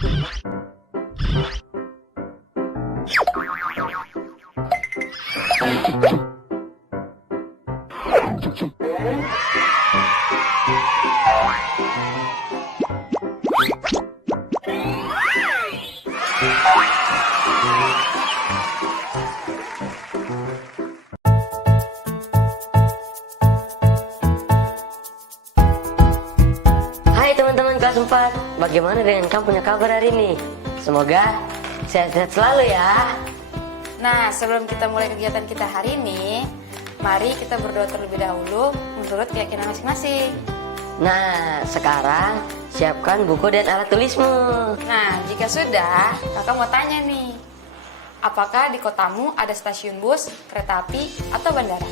Hai teman-teman kelas 4, bagaimana dengan kamu punya kabar hari ini? Semoga sehat-sehat selalu ya. Nah, sebelum kita mulai kegiatan kita hari ini, mari kita berdoa terlebih dahulu menurut keyakinan masing-masing. Nah, sekarang siapkan buku dan alat tulismu. Nah, jika sudah, kakak mau tanya nih, apakah di kotamu ada stasiun bus, kereta api, atau bandara?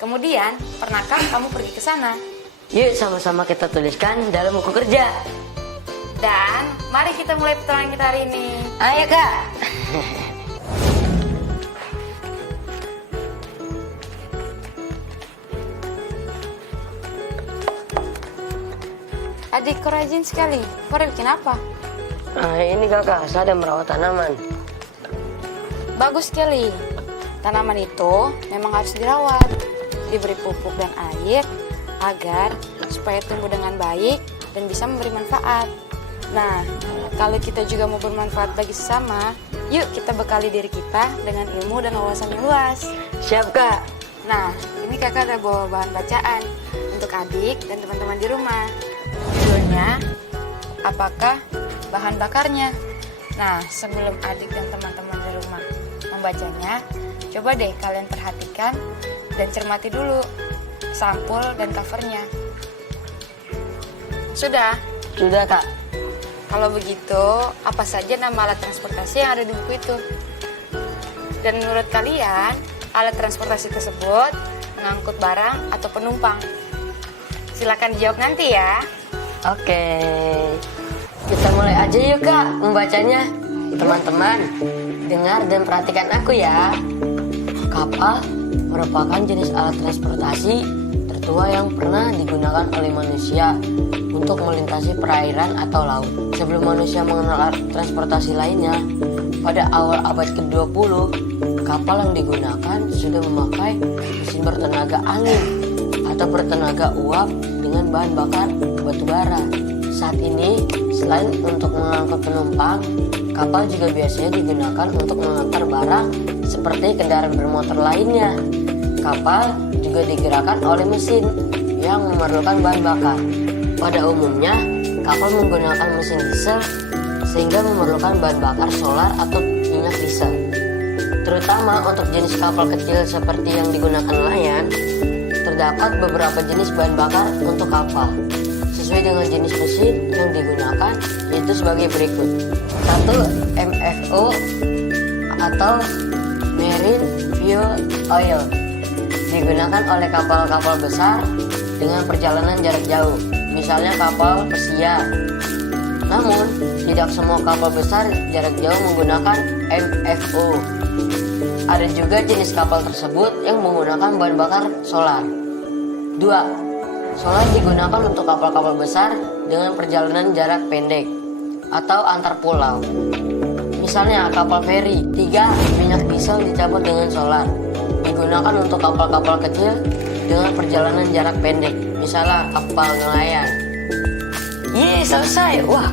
Kemudian, pernahkah kamu pergi ke sana? Yuk sama-sama kita tuliskan dalam buku kerja. Dan mari kita mulai petualangan kita hari ini. Ayo kak. Adik, kau rajin sekali. Kau udah bikin apa? Ini kakak, saya ada merawat tanaman. Bagus sekali. Tanaman itu memang harus dirawat, diberi pupuk dan air, agar supaya tumbuh dengan baik dan bisa memberi manfaat. Nah, kalau kita juga mau bermanfaat bagi sesama, yuk kita bekali diri kita dengan ilmu dan wawasan yang luas. Siap kak. Nah, ini kakak ada bawa bahan bacaan untuk adik dan teman-teman di rumah. Judulnya, apakah bahan bakarnya? Nah, sebelum adik dan teman-teman di rumah membacanya, coba deh kalian perhatikan dan cermati dulu sampul dan covernya. Sudah? Sudah kak. Kalau begitu, apa saja nama alat transportasi yang ada di buku itu? Dan menurut kalian, alat transportasi tersebut mengangkut barang atau penumpang? Silakan dijawab nanti ya. Oke. Kita mulai aja yuk kak membacanya. Teman-teman, dengar dan perhatikan aku ya. Kapal merupakan jenis alat transportasi tertua yang pernah digunakan oleh manusia untuk melintasi perairan atau laut. Sebelum manusia mengenal alat transportasi lainnya, pada awal abad ke-20, kapal yang digunakan sudah memakai mesin bertenaga angin atau bertenaga uap dengan bahan bakar batu bara. Saat ini, selain untuk mengangkut penumpang, kapal juga biasanya digunakan untuk mengantar barang seperti kendaraan bermotor lainnya. Kapal juga digerakkan oleh mesin yang memerlukan bahan bakar. Pada umumnya, kapal menggunakan mesin diesel sehingga memerlukan bahan bakar solar atau minyak diesel. Terutama untuk jenis kapal kecil seperti yang digunakan nelayan, terdapat beberapa jenis bahan bakar untuk kapal. Sesuai dengan jenis mesin yang digunakan, yaitu sebagai berikut. 1. MFO atau Marine Fuel Oil, digunakan oleh kapal-kapal besar dengan perjalanan jarak jauh, misalnya kapal pesiar. Namun, tidak semua kapal besar jarak jauh menggunakan MFO. Ada juga jenis kapal tersebut yang menggunakan bahan bakar solar. 2. Solar digunakan untuk kapal-kapal besar dengan perjalanan jarak pendek atau antar pulau. Misalnya kapal feri. 3. Minyak diesel dicampur dengan solar, digunakan untuk kapal-kapal kecil dengan perjalanan jarak pendek, misalnya kapal nelayan. Selesai. Wah,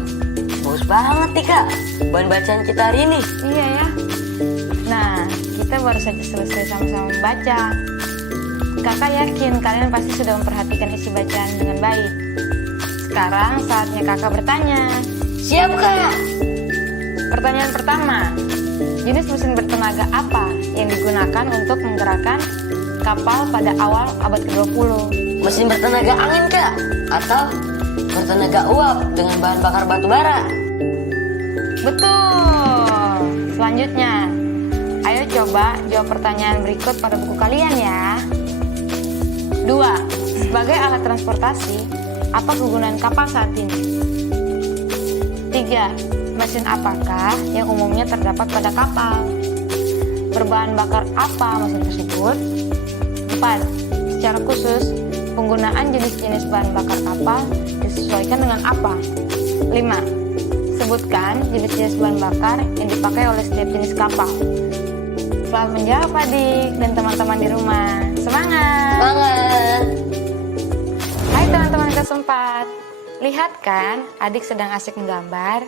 bagus banget nih kak bahan bacaan kita hari ini. Iya ya. Nah, kita baru saja selesai sama-sama membaca. Kakak yakin kalian pasti sudah memperhatikan isi bacaan dengan baik. Sekarang saatnya kakak bertanya. Siap kak. Pertanyaan pertama, jenis mesin bertenaga apa yang digunakan untuk menggerakkan kapal pada awal abad ke-20? Mesin bertenaga angin kak, atau bertenaga uap dengan bahan bakar batu bara? Betul. Selanjutnya, ayo coba jawab pertanyaan berikut pada buku kalian ya. 2. Sebagai alat transportasi, apa kegunaan kapal saat ini? 3. Mesin apakah yang umumnya terdapat pada kapal? Berbahan bakar apa mesin tersebut? 4. Secara khusus, penggunaan jenis-jenis bahan bakar kapal disesuaikan dengan apa? 5. sebutkan jenis-jenis bahan bakar yang dipakai oleh setiap jenis kapal. Selamat menjawab adik dan teman-teman di rumah. Semangat! Banget. Hai teman-teman kesempat. Lihat kan adik sedang asik menggambar.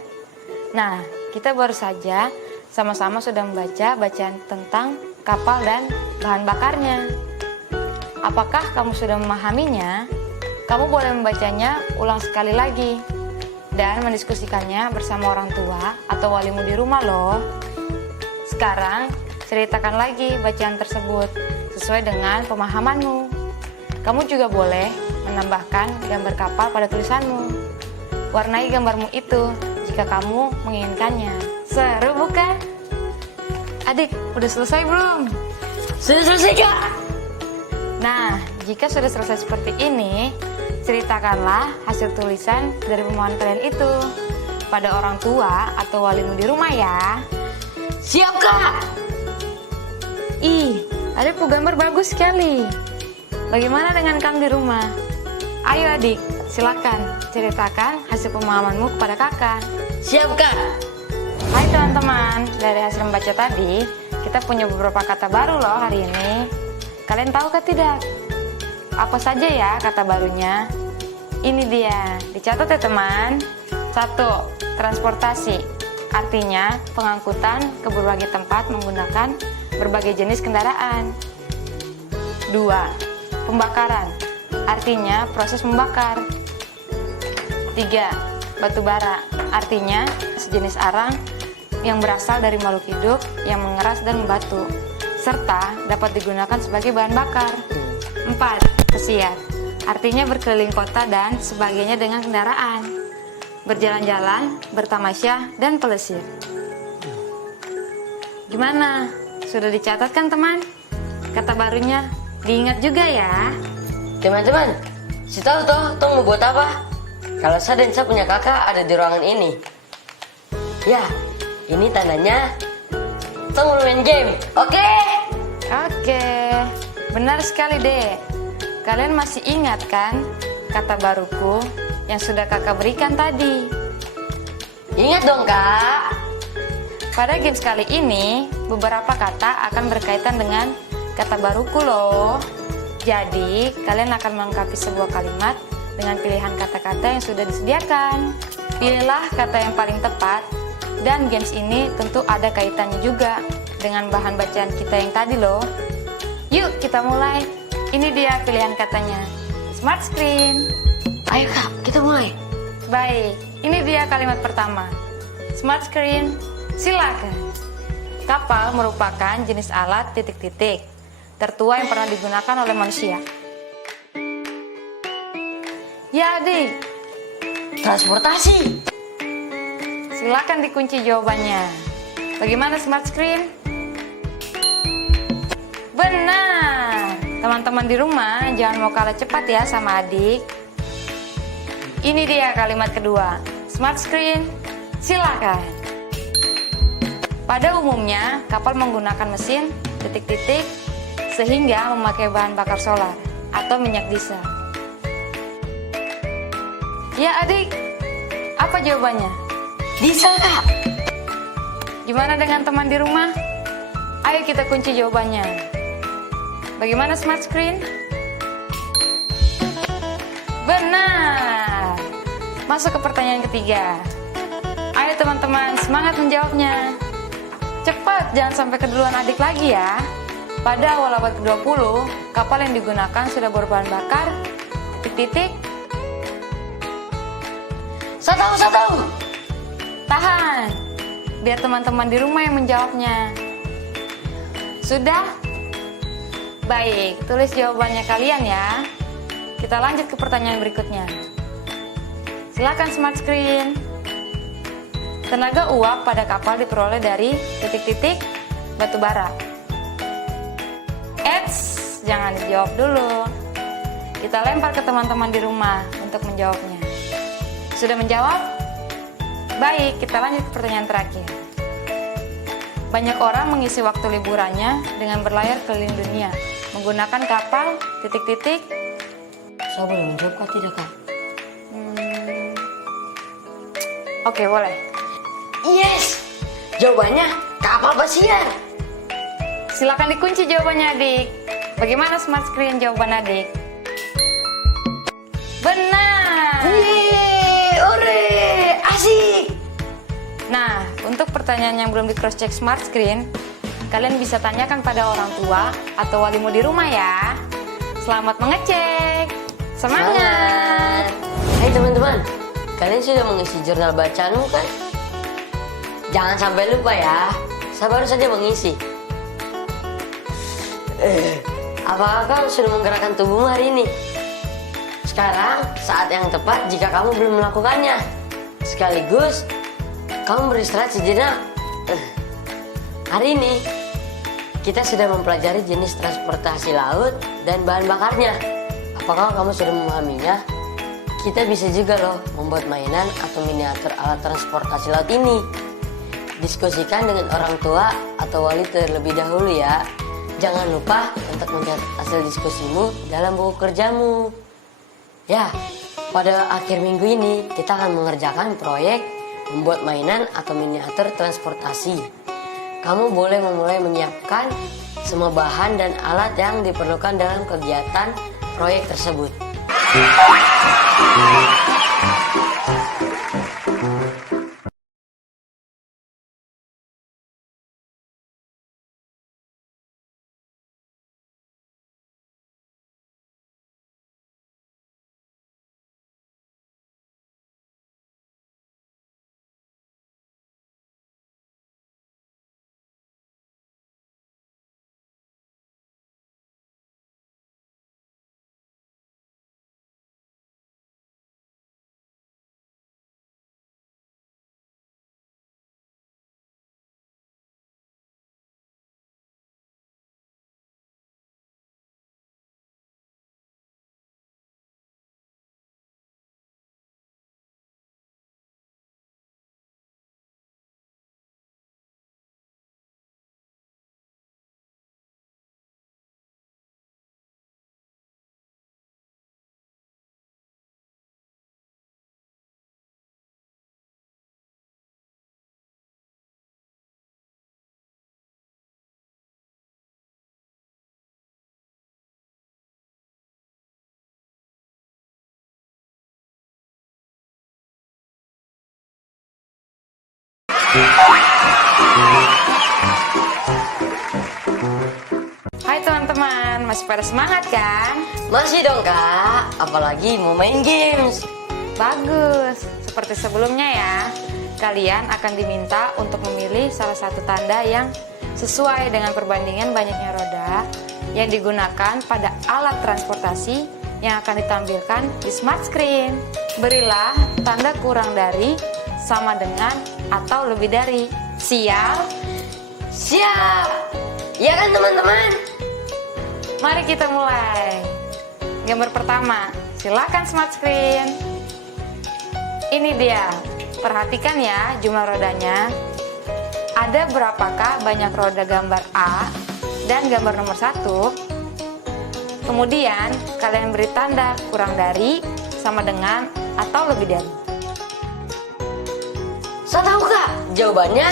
Nah, kita baru saja sama-sama sudah membaca bacaan tentang kapal dan bahan bakarnya. Apakah kamu sudah memahaminya? Kamu boleh membacanya ulang sekali lagi dan mendiskusikannya bersama orang tua atau walimu di rumah loh. Sekarang, ceritakan lagi bacaan tersebut sesuai dengan pemahamanmu. Kamu juga boleh menambahkan gambar kapal pada tulisanmu. Warnai gambarmu itu jika kamu menginginkannya. Seru bukan? Adik, udah selesai belum? Sudah selesai, Kak. Nah, jika sudah selesai seperti ini, ceritakanlah hasil tulisan dari pemahaman kalian itu pada orang tua atau walimu di rumah ya. Siap, Kak. Ih, adikku gambar bagus sekali. Bagaimana dengan kamu di rumah? Ayo adik, silakan ceritakan hasil pemahamanmu kepada kakak. Siap, Kak. Hai teman-teman, dari hasil membaca tadi, kita punya beberapa kata baru loh hari ini. Kalian tahu kah tidak? Apa saja ya kata barunya? Ini dia, dicatat ya teman. 1. Transportasi, artinya pengangkutan ke berbagai tempat menggunakan berbagai jenis kendaraan. 2. Pembakaran, artinya proses membakar. 3. Batu bara, artinya sejenis arang yang berasal dari makhluk hidup yang mengeras dan membatu, serta dapat digunakan sebagai bahan bakar. 4. Pesiar, artinya berkeliling kota dan sebagainya dengan kendaraan, berjalan-jalan, bertamasya, dan pelesir. Gimana? Sudah dicatat kan teman? Kata barunya, diingat juga ya. Teman-teman, si tahu toh mau buat apa? Kalau saya dan saya punya kakak ada di ruangan ini. Ya, ini tandanya tong mau main game. Oke? Oke, benar sekali dek. Kalian masih ingat kan kata baruku yang sudah kakak berikan tadi? Ingat dong, Kak. Pada games kali ini, beberapa kata akan berkaitan dengan kata baruku loh. Jadi, kalian akan melengkapi sebuah kalimat dengan pilihan kata-kata yang sudah disediakan. Pilihlah kata yang paling tepat, dan games ini tentu ada kaitannya juga dengan bahan bacaan kita yang tadi loh. Yuk kita mulai. Ini dia pilihan katanya. Smart screen. Ayo, Kak, kita mulai. Baik, ini dia kalimat pertama. Smart screen, silakan. Kapal merupakan jenis alat titik-titik tertua yang pernah digunakan oleh manusia. Ya adik, Transportasi. silakan dikunci jawabannya. Bagaimana smart screen? Benar. Teman-teman di rumah jangan mau kalah cepat ya sama adik. Ini dia kalimat kedua. Smart screen, silakan. Pada umumnya, kapal menggunakan mesin titik-titik sehingga memakai bahan bakar solar atau minyak diesel. Ya adik, apa jawabannya? Diesel, Kak. Gimana dengan teman di rumah? Ayo kita kunci jawabannya. Bagaimana smart screen? Benar. Masuk ke pertanyaan ketiga. Ayo teman-teman, semangat menjawabnya. Cepat, jangan sampai keduluan adik lagi ya. Pada awal abad ke-20, kapal yang digunakan sudah berbahan bakar titik-titik. Saya tahu. Tahan, biar teman-teman di rumah yang menjawabnya. Sudah? Baik, tulis jawabannya kalian ya. Kita lanjut ke pertanyaan berikutnya. Silakan smart screen. Tenaga uap pada kapal diperoleh dari titik-titik batu bara. Eits, jangan dijawab dulu. Kita lempar ke teman-teman di rumah untuk menjawabnya. Sudah menjawab? Baik, kita lanjut ke pertanyaan terakhir. Banyak orang mengisi waktu liburannya dengan berlayar keliling dunia menggunakan kapal titik-titik. Saya boleh menjawab, Kak, tidak, Kak? Oke, boleh. Yes! Jawabannya kapal pesiar. Silakan dikunci jawabannya adik. Bagaimana smart screen jawaban adik? Benar. Yeay, ore, asik. Nah, untuk pertanyaan yang belum di cross check smart screen, kalian bisa tanyakan pada orang tua atau walimu di rumah ya. Selamat mengecek. Semangat. Hai teman-teman, kalian sudah mengisi jurnal bacaanmu kan? Jangan sampai lupa ya. Saya baru saja mengisi. Apakah kamu sudah menggerakkan tubuhmu hari ini? Sekarang saat yang tepat jika kamu belum melakukannya. Sekaligus kamu beristirahat sejenak. Hari ini kita sudah mempelajari jenis transportasi laut dan bahan bakarnya. Apakah kamu sudah memahaminya? Kita bisa juga loh membuat mainan atau miniatur alat transportasi laut ini. Diskusikan dengan orang tua atau wali terlebih dahulu ya. Jangan lupa untuk mencatat hasil diskusimu dalam buku kerjamu. Ya, pada akhir minggu ini kita akan mengerjakan proyek membuat mainan atau miniatur transportasi. Kamu boleh memulai menyiapkan semua bahan dan alat yang diperlukan dalam kegiatan proyek tersebut. Hai teman-teman, masih pada semangat kan? Masih dong kak, apalagi mau main games. Bagus, seperti sebelumnya ya. Kalian akan diminta untuk memilih salah satu tanda yang sesuai dengan perbandingan banyaknya roda yang digunakan pada alat transportasi yang akan ditampilkan di smart screen. Berilah tanda kurang dari, sama dengan, atau lebih dari. Siap? Siap! Ya kan teman-teman? Mari kita mulai. Gambar pertama, silakan smart screen. Ini dia. Perhatikan ya jumlah rodanya. Ada berapakah banyak roda gambar A dan gambar nomor 1? Kemudian kalian beri tanda kurang dari, sama dengan, atau lebih dari. Saya tahu kak, jawabannya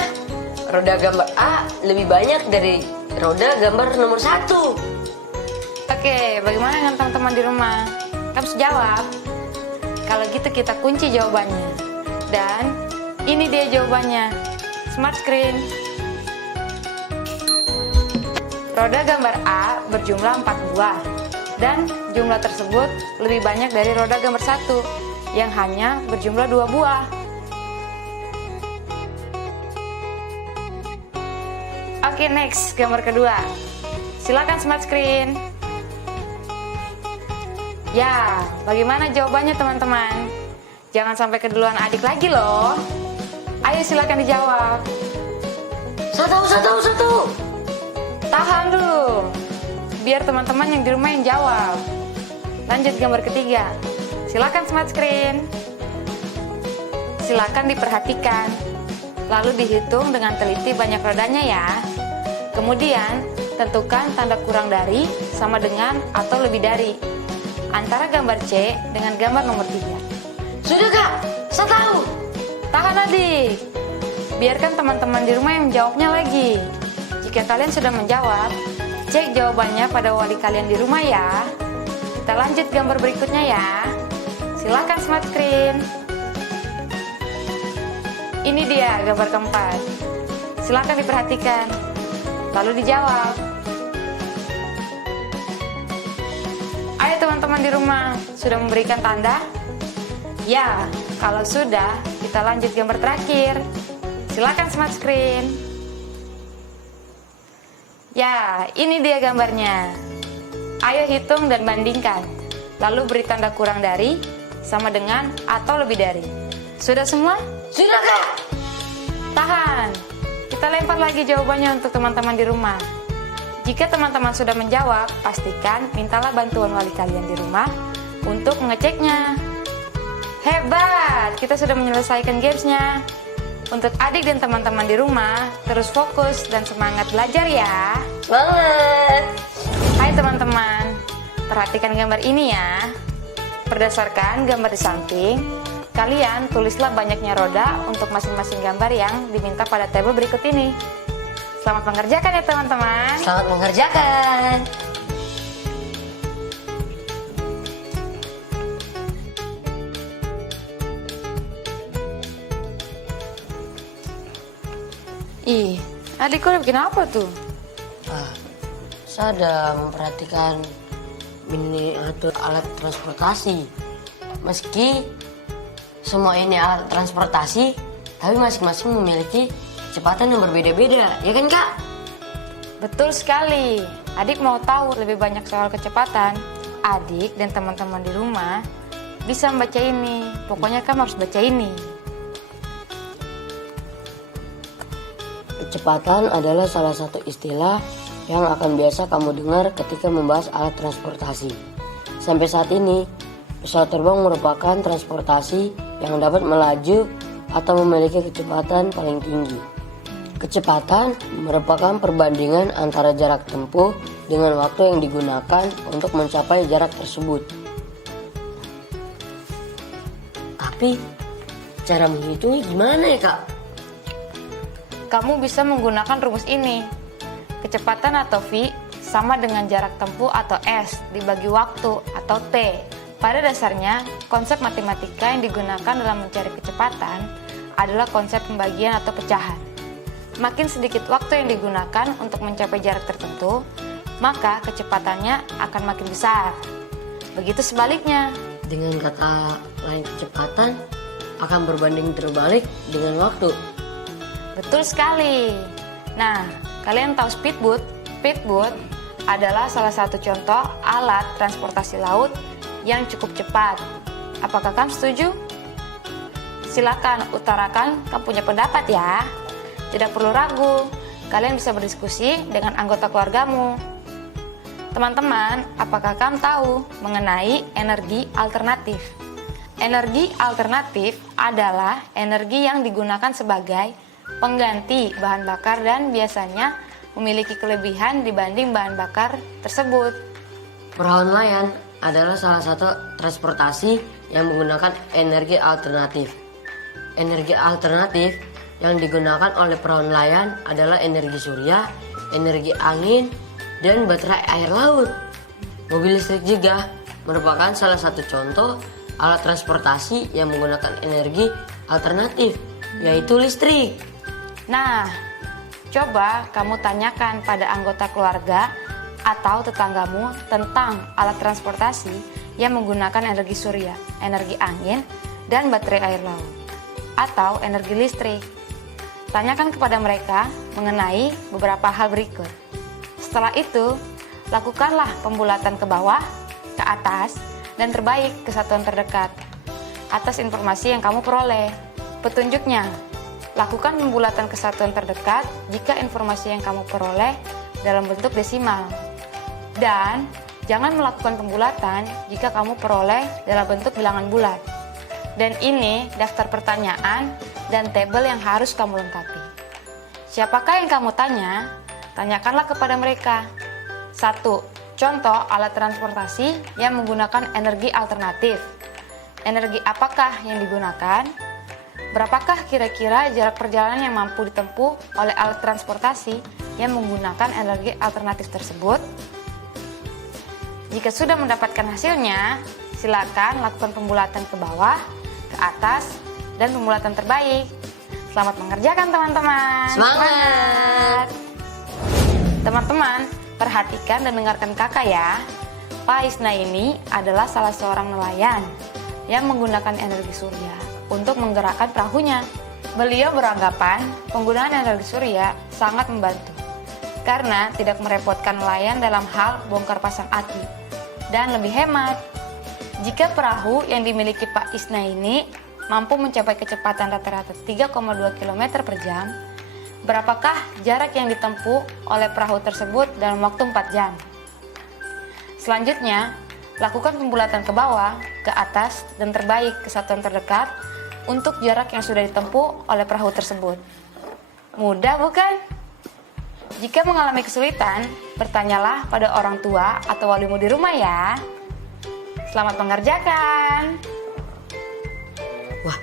roda gambar A lebih banyak dari roda gambar nomor 1. Oke, bagaimana dengan teman-teman di rumah? Kamu harus jawab. Kalau gitu kita kunci jawabannya. Dan ini dia jawabannya. Smart screen. Roda gambar A berjumlah 4 buah. Dan jumlah tersebut lebih banyak dari roda gambar 1 yang hanya berjumlah 2 buah. Oke, next, gambar kedua. Silakan smart screen. Ya, bagaimana jawabannya teman-teman? Jangan sampai keduluan adik lagi loh. Ayo silakan dijawab. Satu. Tahan dulu. Biar teman-teman yang di rumah yang jawab. Lanjut gambar ketiga. Silakan smart screen. Silakan diperhatikan. Lalu dihitung dengan teliti banyak rodanya ya. Kemudian, tentukan tanda kurang dari, sama dengan, atau lebih dari antara gambar C dengan gambar nomor 3. Sudah kak, saya tahu. Tahan adik. biarkan teman-teman di rumah yang menjawabnya lagi. Jika kalian sudah menjawab, cek jawabannya pada wali kalian di rumah ya. Kita lanjut gambar berikutnya ya. Silakan smart screen. Ini dia gambar keempat. Silakan diperhatikan, lalu dijawab. Ayo teman-teman di rumah, sudah memberikan tanda? Ya, kalau sudah, kita lanjut gambar terakhir. Silakan smart screen. Ya, ini dia gambarnya. Ayo hitung dan bandingkan. Lalu beri tanda kurang dari, sama dengan, atau lebih dari. Sudah semua? Sudah, Kak. Tahan. Kita lempar lagi jawabannya untuk teman-teman di rumah. Jika teman-teman sudah menjawab, pastikan mintalah bantuan wali kalian di rumah untuk mengeceknya. Hebat, kita sudah menyelesaikan gamesnya. Untuk adik dan teman-teman di rumah, terus fokus dan semangat belajar ya. Semangat. Hai teman-teman, perhatikan gambar ini ya. Berdasarkan gambar di samping, kalian tulislah banyaknya roda untuk masing-masing gambar yang diminta pada tabel berikut ini. Selamat mengerjakan ya teman-teman. Selamat mengerjakan. Ih, adikku udah bikin apa tuh? Saya ada memperhatikan miniatur alat transportasi. Meski semua ini alat transportasi, tapi masing-masing memiliki kecepatan yang berbeda-beda, ya kan Kak? Betul sekali. Adik mau tahu lebih banyak soal kecepatan? Adik dan teman-teman di rumah bisa membaca ini. Pokoknya kamu harus baca ini. Kecepatan adalah salah satu istilah yang akan biasa kamu dengar ketika membahas alat transportasi. Sampai saat ini, pesawat terbang merupakan transportasi yang dapat melaju atau memiliki kecepatan paling tinggi. Kecepatan merupakan perbandingan antara jarak tempuh dengan waktu yang digunakan untuk mencapai jarak tersebut. Tapi, cara menghitungnya gimana ya Kak? Kamu bisa menggunakan rumus ini. Kecepatan atau V sama dengan jarak tempuh atau S dibagi waktu atau T. Pada dasarnya, konsep matematika yang digunakan dalam mencari kecepatan adalah konsep pembagian atau pecahan. Makin sedikit waktu yang digunakan untuk mencapai jarak tertentu, maka kecepatannya akan makin besar. Begitu sebaliknya. Dengan kata lain, kecepatan akan berbanding terbalik dengan waktu. Betul sekali. Nah, kalian tahu speedboat? Speedboat adalah salah satu contoh alat transportasi laut yang cukup cepat. Apakah kamu setuju? Silakan utarakan kamu punya pendapat ya. Tidak perlu ragu, kalian bisa berdiskusi dengan anggota keluargamu. Teman-teman, apakah kamu tahu mengenai energi alternatif? Energi alternatif adalah energi yang digunakan sebagai pengganti bahan bakar dan biasanya memiliki kelebihan dibanding bahan bakar tersebut. Perahu nelayan adalah salah satu transportasi yang menggunakan energi alternatif. Energi alternatif yang digunakan oleh perahu nelayan adalah energi surya, energi angin, dan baterai air laut. Mobil listrik juga merupakan salah satu contoh alat transportasi yang menggunakan energi alternatif, yaitu listrik. Nah, coba kamu tanyakan pada anggota keluarga atau tetanggamu tentang alat transportasi yang menggunakan energi surya, energi angin, dan baterai air laut, atau energi listrik. Tanyakan kepada mereka mengenai beberapa hal berikut. Setelah itu, lakukanlah pembulatan ke bawah, ke atas, dan terbaik ke satuan terdekat atas informasi yang kamu peroleh. Petunjuknya, lakukan pembulatan ke satuan terdekat jika informasi yang kamu peroleh dalam bentuk desimal. Dan jangan melakukan pembulatan jika kamu peroleh dalam bentuk bilangan bulat. Dan ini daftar pertanyaan dan tabel yang harus kamu lengkapi. Siapakah yang kamu tanya? Tanyakanlah kepada mereka. 1. Contoh alat transportasi yang menggunakan energi alternatif. Energi apakah yang digunakan? Berapakah kira-kira jarak perjalanan yang mampu ditempuh oleh alat transportasi yang menggunakan energi alternatif tersebut? Jika sudah mendapatkan hasilnya, silakan lakukan pembulatan ke bawah, ke atas, dan pembulatan terbaik. Selamat mengerjakan teman-teman. Semangat! Teman-teman, perhatikan dan dengarkan kakak ya. Pak Isna ini adalah salah seorang nelayan yang menggunakan energi surya untuk menggerakkan perahunya. Beliau beranggapan penggunaan energi surya sangat membantu karena tidak merepotkan nelayan dalam hal bongkar pasang aki dan lebih hemat. Jika perahu yang dimiliki Pak Isna ini mampu mencapai kecepatan rata-rata 3,2 km per jam, berapakah jarak yang ditempuh oleh perahu tersebut dalam waktu 4 jam? Selanjutnya, lakukan pembulatan ke bawah, ke atas, dan terbaik ke satuan terdekat untuk jarak yang sudah ditempuh oleh perahu tersebut. Mudah bukan? Jika mengalami kesulitan, bertanyalah pada orang tua atau walimu di rumah ya. Selamat mengerjakan. Wah,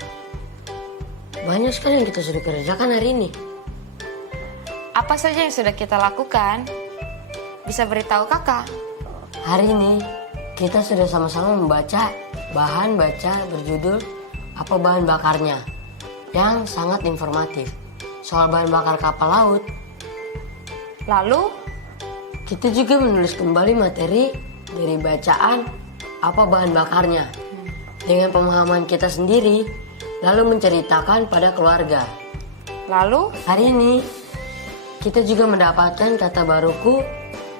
banyak sekali yang kita sudah kerjakan hari ini. Apa saja yang sudah kita lakukan? Bisa beritahu kakak? Hari ini kita sudah sama-sama membaca bahan baca berjudul Apa Bahan Bakarnya yang sangat informatif soal bahan bakar kapal laut. Lalu, Kita juga menulis kembali materi dari bacaan Apa Bahan Bakarnya dengan pemahaman kita sendiri, lalu menceritakan pada keluarga. lalu, Hari ini kita juga mendapatkan kata baruku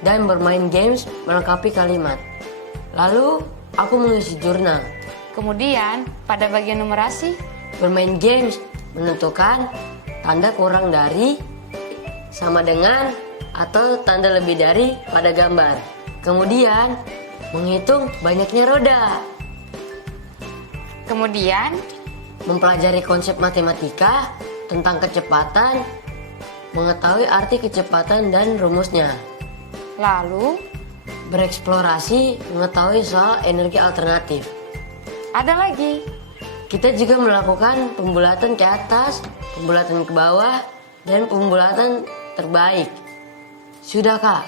dan bermain games melengkapi kalimat. Lalu aku mengisi jurnal. kemudian pada bagian numerasi, Bermain games menentukan tanda kurang dari, sama dengan, atau tanda lebih dari pada gambar. Kemudian menghitung banyaknya roda. kemudian Mempelajari konsep matematika tentang kecepatan, mengetahui arti kecepatan dan rumusnya. lalu, Bereksplorasi mengetahui soal energi alternatif. ada lagi. Kita juga melakukan pembulatan ke atas, pembulatan ke bawah, dan pembulatan terbaik. Sudah kak?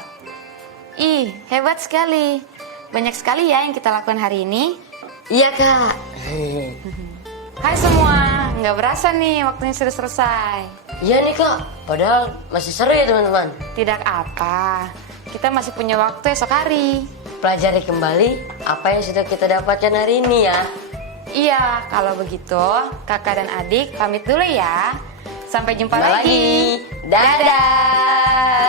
Ih, hebat sekali. Banyak sekali ya yang kita lakukan hari ini. Iya kak. Hai semua, nggak berasa nih waktunya sudah selesai. Iya nih kak, padahal masih seru ya teman-teman. Tidak apa, kita masih punya waktu esok hari. Pelajari kembali apa yang sudah kita dapatkan hari ini ya. Iya, kalau begitu kakak dan adik pamit dulu ya. Sampai jumpa Jumpa lagi. lagi. Dadah.